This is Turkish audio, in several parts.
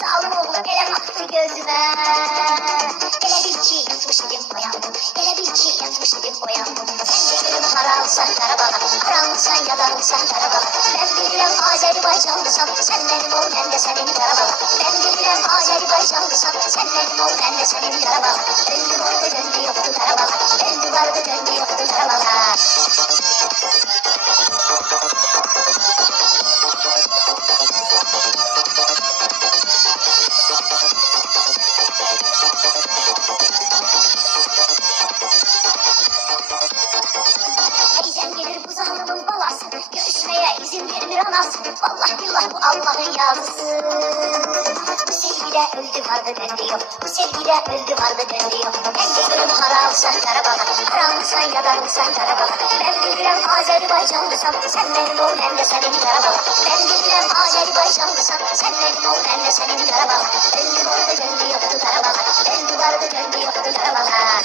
Zalim oğlu ele baktı gözüme. Hele bil ki yatmış idim uyandım. Hele bil ki yatmış idim uyandım. Sen de gülüm haralsan Karabağ'a, haralsan yadansan Karabağ'a. Ben bilirəm Azərbaycanlısan, sen benim ol, ben de senin Karabağ'a. Ben bilirəm Azərbaycanlısan, sen benim ol, ben de senin Karabağ'a. Öldü vardı döndü yoktu Karabağ'a, öldü vardı döndü yoktu Karabağ'a. Teyzem gelir bu zalimin balası, görüşmeye izin vermir anası. Vallahi billah bu Allah'ın yazısı. Bu sevgide öldü vardı döndü yok, bu sevgide öldü vardı döndü yok. Ben de gülüm haralsan Karabağ'a, haralsan yadansan Karabağ'a. Ben bilirəm Azərbaycanlısan, sen benim ol, ben de senin Karabağ'a. Ben bilirəm Azərbaycanlısan, sen benim ol, ben de senin Karabağ'a. Öldü vardı döndü yoktu Karabağ'a, öldü vardı döndü yoktu Karabağ'a.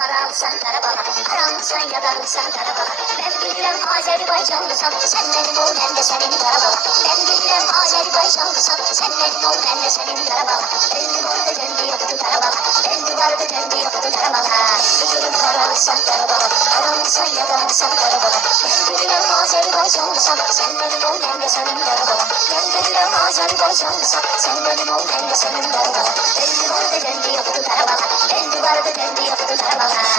Haralsan Karabağ'a, haralsan yadansan Karabağ'a. Ben bilirəm Azərbaycanlısan, sen benim ol, ben de senin Karabağ'a. Ben bilirəm Azərbaycanlısan, sen benim ol, ben de senin Karabağ'a. Öldü vardı döndü yoktu Karabağ'a, öldü vardı döndü yoktu Karabağ'a. Bilirəm haralsan Karabağ'a, haralsan yadansan Karabağ'a. Ben bilirəm Azərbaycanlısan, sen benim ol, ben de senin Karabağ'a. Ben bilirəm Azərbaycanlısan, sen benim ol, ben de senin Karabağ'a. Öldü vardı döndü yoktu Karabağ'a, öldü vardı döndü yoktu Karabağ'a.